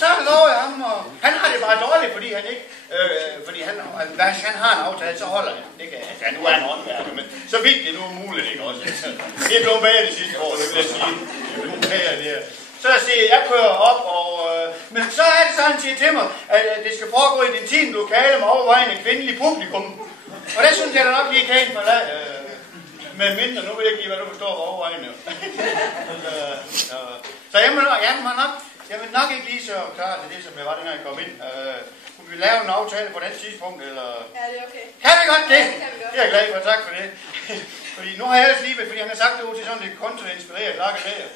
Så lover jeg ham, og han har det bare dårligt, fordi han ikke, fordi han har en aftale, så holder han. Det kan, ja, nu er han håndværker, men så vidt det nu er muligt, ikke også? Det er blevet bag det sidste år, det vil jeg sige. Det er blevet bag det her. Så jeg siger, jeg kører op, og, men så er det så, han siger til mig, at det skal foregå i den intime lokale med overvejende kvindelig publikum. Og der synes jeg da nok lige kan for med mindre, nu ved jeg ikke lige, hvad du forstår for overvejende. Så jeg vil nok ikke lige så klar til det, som jeg var, dengang jeg kom ind. Kunne vi lave en aftale på den tidspunkt, eller? Ja, det er okay. Kan vi godt det? Ja, det kan vi godt. Det er jeg glad for, tak for det. Fordi nu har jeg ellers lige ved, fordi han har sagt det ud til sådan lidt kontrainspireret lakkelæger.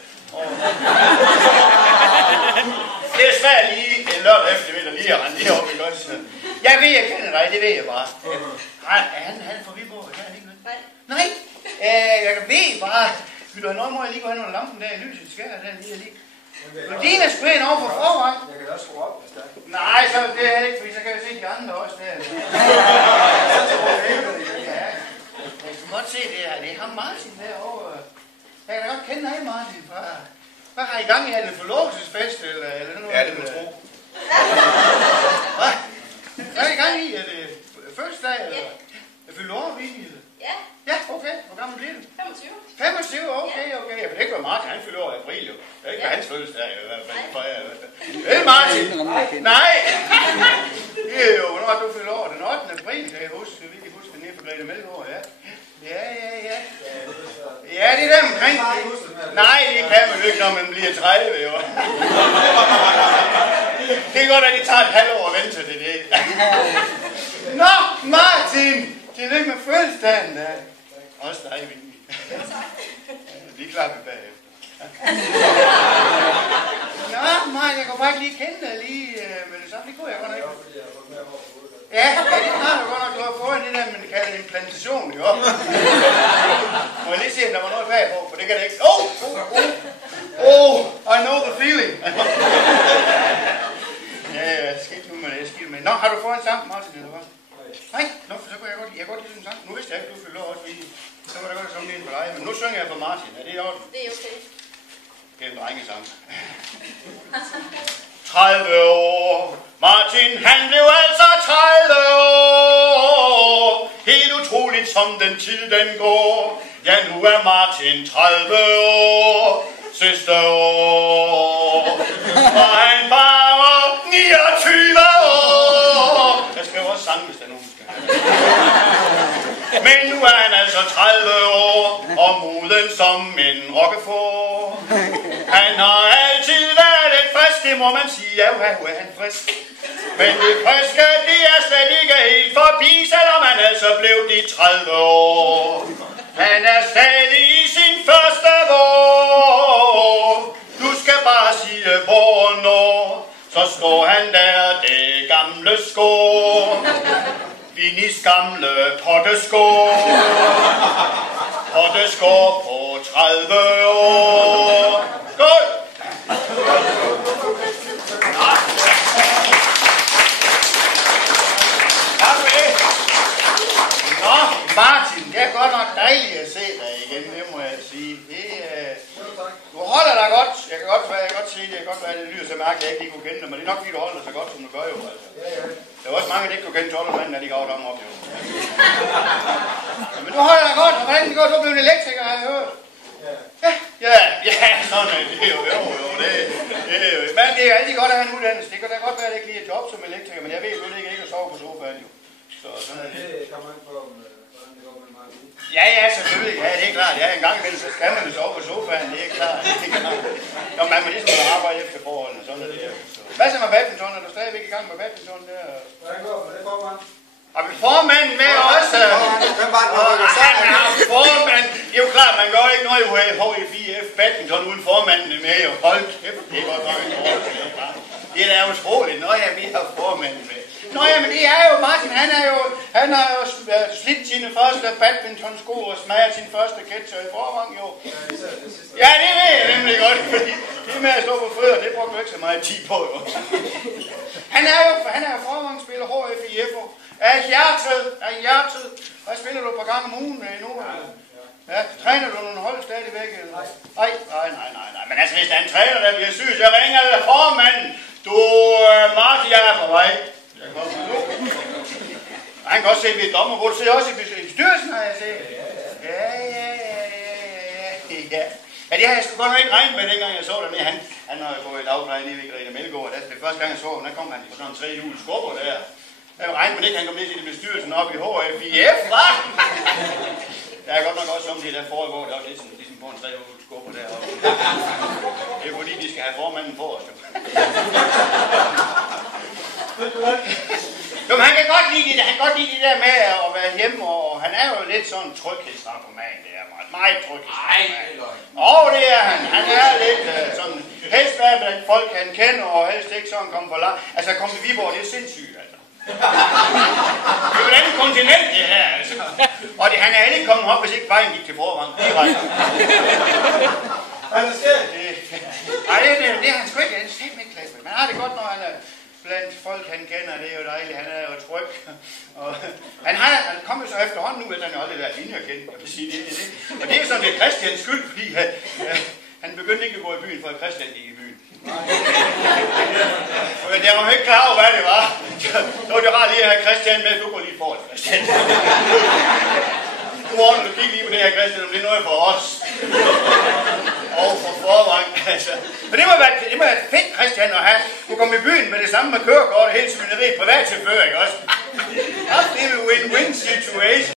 Det er svært lige en lørdag eftermiddag lige at rende lige op i godt. Jeg ved, jeg kender dig, det ved jeg bare. Han er for Viborg, det er han ikke. Nej, jeg ved bare. Vil du have noget, må jeg lige gå hen under lampen der i lyset, skærer der lige. Dine er spænd over for forvej. Jeg kan også skrue op, hvis der er. Nej, så det er ikke, fordi så kan jeg se de andre også der. Jeg kan godt se det her. Det er ham Martin derovre. Jeg kan da godt kende dig, Martin, fra... Hvad har I gang i? Er det en forlovelsesfest, eller noget? Ja, det må tro. Hvad? Hvad er I gang i? Er det fødselsdag, eller? Jeg fylder år, eller? Ja. Ja, okay. Hvor gammel bliver du? 25. 25, okay. Jeg ved ikke, hvad Martin, han fylder år i april, jo. Det er ikke hans fødselsdag, i hvert fald. Vel, Martin? Nej! Det er jo, hvornår du fylder år? Den 8. april, kan jeg huske. Vi kan huske det nede på Grete Mælkeår, ja. Ja. Ja, det er der omkring. Nej, det kan man jo ikke, når man bliver 30, jo. Det er godt, at det tager et halvt år at vente til det. Nå, Martin! Tillykke med fødselsdagen, da. Også dig, Vinnie. Lige klapper bagefter. Nå, Martin, jeg kunne bare ikke lige kende dig lige med det samme. Det kunne jeg godt ikke. Ja, det har du godt nok. Du har fået det der, man kalder implantation, jo. Må jeg lige se, om der var noget bagpå, for det kan det ikke. I know the feeling. Ja, skidt nu med det, skidt med. Nå, har du fået en sang, Martin, eller hvad? Nej, nå, for så kunne jeg godt lide en sang. Nu vidste jeg ikke, du fylder også, fordi så var det godt at synge en for dig. Men nu synger jeg for Martin, er det i orden? Det er okay. Det er en drengesang. 30 år. Martin, han blev altså 30 år. Helt utroligt, som den tid den går. Ja, nu er Martin 30 år. Sidste år. Og han bare 29 år. Jeg skriver også sang, hvis der er nogen, skal have. Men nu er han altså 30 år. Og moden som en rockefår. Han har altid været lidt frisk, det må man sige. Ja, hvor er han frisk. Men det friske, det er slet ikke helt forbi, selvom han altså blev de 30 år. Han er stadig i sin første vår. Du skal bare sige hvornår, så står han der, det gamle skår. Vinnies gamle potteskår. Potteskår på 30 år. Skål! Tak for det. Nå, Martin, det er godt nok dejligt at se dig igen, det må jeg sige. Du holder dig godt. Jeg kan godt se det. Jeg kan godt være, det lyder så mærkeligt, at jeg ikke lige kunne kende dig, men det er nok fordi, du holder dig så godt, som du gør jo. Altså. Der er også mange, der ikke kunne kende Tollermanden, når de gav dem op, jo. Men du holder dig godt, og hvordan går du blevet elektriker, har jeg hørt? Ja, sådan er det jo, det er jo. Men det er altid godt at have en uddannelse. Det kan da godt være, at det ikke lige er job som elektriker, men jeg ved jo ikke at sove på sofaen, jo. Så sådan er det. Det kommer ikke på, hvordan det går med mig. Ja, selvfølgelig. Ja, det er klart. Ja, en gang imellem, så skal man jo sove på sofaen, det er klart. Nå, man må ligesom arbejde efter forholdene, sådan er det her. Hvad så med badminton? Er du stadigvæk i gang med badminton der? Hvordan går det, formand? Har vi formanden med også? Hvem var det, han har formand. Det er jo klart, man gør ikke noget i HF badminton uden formanden med. Hold kæft, det er godt nok en ordentlig. Det er da utroligt. Nå ja, vi har formanden med. Nå ja, men det er jo Martin, han har jo slidt sine første badmintonsko og smager sin første ketchup i forvang, jo. Ja, det ved jeg nemlig godt, fordi det med at stå på fødder, det brugte du ikke så meget tid på, jo. Han er jo forvangsspiller HF i FO. Af hjertet. Hvad spiller du på gang om ugen nu? Ja, træner du nogle hold stadigvæk? Nej. Men altså, hvis der er en træner, der bliver syg, så ringer det formanden. Du, Martin, jeg er på vej. Jeg kommer nu. Og han kan også se, at vi er dommer, hvor du sidder også i bestyrelsen, har jeg set. Ja. Ja, det har jeg sgu godt nok ikke regnet med, dengang jeg så dernede. Han har jo gået i dagpleje nede ved Grete Melgaard. Det er første gang, jeg så, der kom han på sådan en 3-hjul skubber der. Jeg har regnet med det, han kom ned til bestyrelsen op i HFIF, hva? Der er godt nok også om det, der foregår. Det er også ligesom på en 3-hjul skubber deroppe. Det er fordi, de skal have formanden på os. Jo, men han kan godt lide det. Han kan godt lide det der med at være hjemme, og han er jo lidt sådan en tryghedsnarkoman. Det er meget tryghedsnarkoman. Og det er han. Han er lidt sådan, helst være blandt folk, han kender, og helst ikke sådan komme for langt. Altså, at komme til Viborg, det er sindssygt, altså. Det er jo et andet kontinent, det her, altså. Og han er ikke kommet op, hvis ikke vejen gik til Forvang. Direkte. Hvad der sker? Nej, det er han sgu ikke. Han er simpelthen ikke glad for. Man har det godt, når han er blandt folk, han kender. Det er jo dejligt. Han er jo tryg. Og han kommer så efterhånden nu, at han jo aldrig været linjerkendt, jeg vil sige det. Og det er sådan lidt Christians skyld, fordi han begyndte ikke at gå i byen, for Christian gik i byen. Jeg var ikke klar over, hvad det var. Så var det rart lige at have Christian med. Du går lige foran, Christian. Du ordner, du kigger lige på det her, Christian, om det er noget for os. Og for Forvang, altså. Men det må være fedt, Christian, at have. Du kom i byen med det samme med kørekort og hele svineriet privat chauffør, ikke også? Det er en win-win situation.